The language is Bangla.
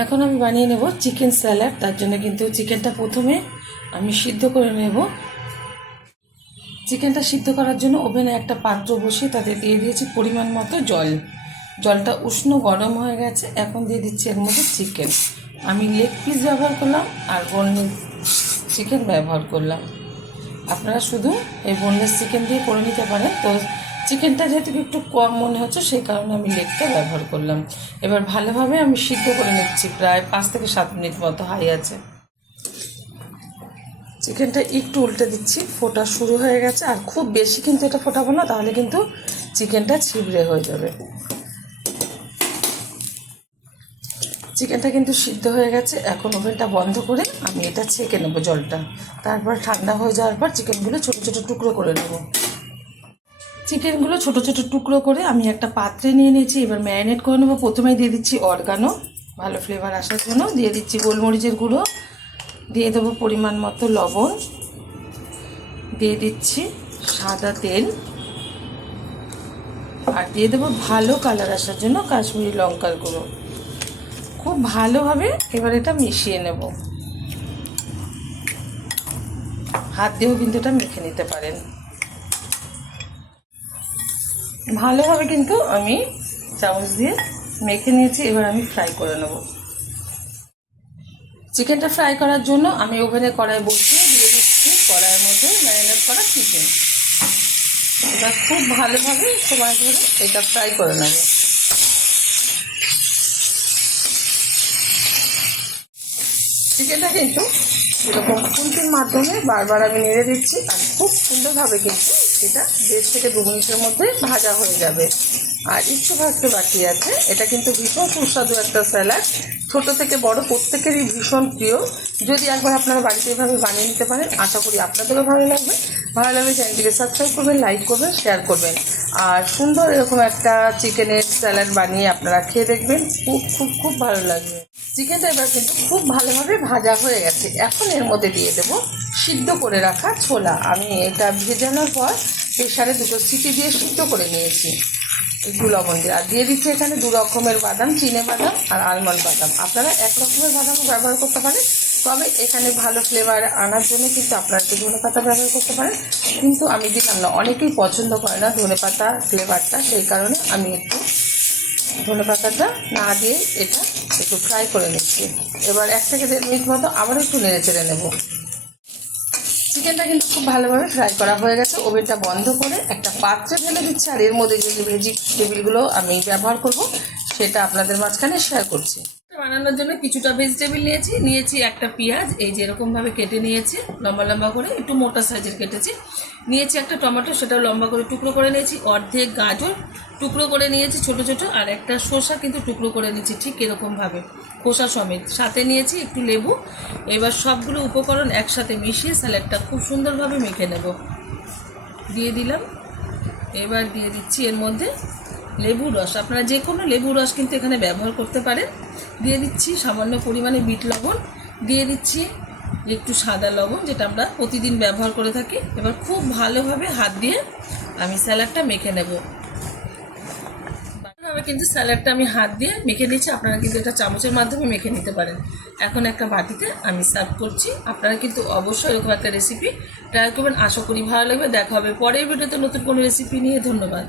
এখন আমি বানিয়ে নেব চিকেন স্যালাড। তার জন্য কিন্তু চিকেনটা প্রথমে আমি সিদ্ধ করে নেব। চিকেনটা সিদ্ধ করার জন্য ওভেনে একটা পাত্র বসিয়ে তাতে দিয়ে দিয়েছি পরিমাণ মতো জল। জলটা উষ্ণ গরম হয়ে গেছে। এখন দিয়ে দিচ্ছি এর মধ্যে চিকেন। আমি লেগ পিস ব্যবহার করলাম আর বোনলেস চিকেন ব্যবহার করলাম। আপনারা শুধু এই বোনলেস চিকেন দিয়ে করে নিতে পারেন। তো চিকেনটা যেহেতু একটু কম মনে হচ্ছে সেই কারণে আমি লেগটা ব্যবহার করলাম। এবার ভালোভাবে আমি সিদ্ধ করে নিচ্ছি, প্রায় 5 থেকে 7 মিনিট মতো হাই আছে। চিকেনটা একটু উল্টে দিচ্ছি, ফোটা শুরু হয়ে গেছে। আর খুব বেশি কিন্তু এটা ফোটাবো না, তাহলে কিন্তু চিকেনটা ছিবড়ে হয়ে যাবে। চিকেনটা কিন্তু সিদ্ধ হয়ে গেছে। এখন ওভেনটা বন্ধ করে আমি এটা ছেঁকে নেবো জলটা। তারপর ঠান্ডা হয়ে যাওয়ার পর চিকেনগুলো ছোটো ছোটো টুকরো করে নেব। চিকেনগুলো ছোটো ছোটো টুকরো করে আমি একটা পাত্রে নিয়ে নিয়েছি। এবার ম্যারিনেট করে নেবো। প্রথমেই দিয়ে দিচ্ছি অরগানো, ভালো ফ্লেভার আসার জন্য। দিয়ে দিচ্ছি গোলমরিচের গুঁড়ো, দিয়ে দেবো পরিমাণ মতো লবণ, দিয়ে দিচ্ছি সাদা তেল, আর দিয়ে দেবো ভালো কালার আসার জন্য কাশ্মীরি লঙ্কার গুঁড়ো। খুব ভালোভাবে এবার এটা মিশিয়ে নেব। হাত দিয়েও কিন্তু এটা মেখে নিতে পারেন। ভালোভাবে কিন্তু আমি চামচ দিয়ে মেখে নিয়েছি। এবার আমি ফ্রাই করে নেব। চিকেনটা ফ্রাই করার জন্য আমি ওভেনে কড়াই বসিয়ে দিয়ে দিচ্ছি কড়াইয়ের মধ্যে ম্যারিনেট করা চিকেন। এবার খুব ভালোভাবে সময় ধরে এটা ফ্রাই করে নেব। চিকেনটা কিন্তু এরকম খুন্তির মাধ্যমে বারবার আমি নেড়ে দিচ্ছি। আর খুব সুন্দরভাবে কিন্তু এটা 1.5 থেকে 2 মিনিটের মধ্যে ভাজা হয়ে যাবে। আর একটু ভাজতে বাকি আছে। এটা কিন্তু ভীষণ সুস্বাদু একটা স্যালাড, ছোট থেকে বড় প্রত্যেকেরই ভীষণ প্রিয়। যদি একবার আপনারা বাড়িতে এভাবে বানিয়ে নিতে পারেন, আশা করি আপনাদেরও ভালো লাগবে। ভালো লাগলে চ্যানেলটিকে সাবস্ক্রাইব করবেন, লাইক করবেন, শেয়ার করবেন। আর সুন্দর এরকম একটা চিকেনের স্যালাড বানিয়ে আপনারা খেয়ে দেখবেন, খুব খুব খুব ভালো লাগবে। চিকেনটা এবার কিন্তু খুব ভালোভাবে ভাজা হয়ে গেছে। এখন এর মধ্যে দিয়ে দেবো সিদ্ধ করে রাখা ছোলা। আমি এটা ভেজানোর পর প্রেসারে 2টো সিটি দিয়ে সিদ্ধ করে নিয়েছি একটু লবণ দিয়ে। আর দিয়ে দিচ্ছি এখানে 2 রকমের বাদাম, চিনে বাদাম আর আলমন্ড বাদাম। আপনারা 1 রকমের বাদামও ব্যবহার করতে পারেন, তবে এখানে ভালো ফ্লেভার আনার জন্য কিন্তু আপনারা একটু ধনেপাতা ব্যবহার করতে পারেন। কিন্তু আমি দিলাম না, অনেকেই পছন্দ করে না ধনেপাতা ফ্লেভারটা, সেই কারণে আমি একটু ধনেপাতাটা না দিয়ে এটা একটু ফ্রাই করে নিচ্ছি। এবার 1 থেকে 1.5 মিনিট মতো আবারও একটু নেড়ে চেড়ে নেব। চিকেনটা কিন্তু খুব ভালোভাবে ফ্রাই করা হয়ে গেছে। ওভেনটা বন্ধ করে একটা পাত্রে ফেলে দিচ্ছি। আর এর মধ্যে যে ভেজিটেবিলগুলো আমি ব্যবহার করব সেটা আপনাদের মাঝখানে শেয়ার করছি। বানানোর জন্য কিছুটা ভেজিটেবিল নিয়েছি একটা পেঁয়াজ, এই যে এরকমভাবে কেটে নিয়েছি লম্বা লম্বা করে, একটু মোটা সাইজের কেটেছি। নিয়েছি একটা টমেটো, সেটাও লম্বা করে টুকরো করে নিয়েছি। অর্ধেক গাজর টুকরো করে নিয়েছি ছোট ছোট। আর একটা শসা কিন্তু টুকরো করে নিয়েছি ঠিক এরকমভাবে খোসা সমেত। সাথে নিয়েছি একটু লেবু। এবার সবগুলো উপকরণ একসাথে মিশিয়ে স্যালাডটা খুব সুন্দরভাবে মেখে নেব। দিয়ে দিলাম। এবার দিয়ে দিচ্ছি এর মধ্যে লেবুর রস। আপনারা যে কোনো লেবুর রস কিন্তু এখানে ব্যবহার করতে পারেন। দিয়ে দিচ্ছি সামান্য পরিমাণে বিট লবণ, দিয়ে দিচ্ছি একটু সাদা লবণ, যেটা আমরা প্রতিদিন ব্যবহার করে থাকি। এবার খুব ভালোভাবে হাত দিয়ে আমি স্যালাডটা মেখে নেব। ভালোভাবে কিন্তু স্যালাডটা আমি হাত দিয়ে মেখে নিচ্ছি। আপনারা কিন্তু এটা চামচের মাধ্যমে মেখে নিতে পারেন। এখন একটা বাটিতে আমি সার্ভ করছি। আপনারা কিন্তু অবশ্যই এরকম একটা রেসিপি ট্রাই করবেন, আশা করি ভালো লাগবে। দেখা হবে পরের ভিডিওতে নতুন কোনো রেসিপি নিয়ে। ধন্যবাদ।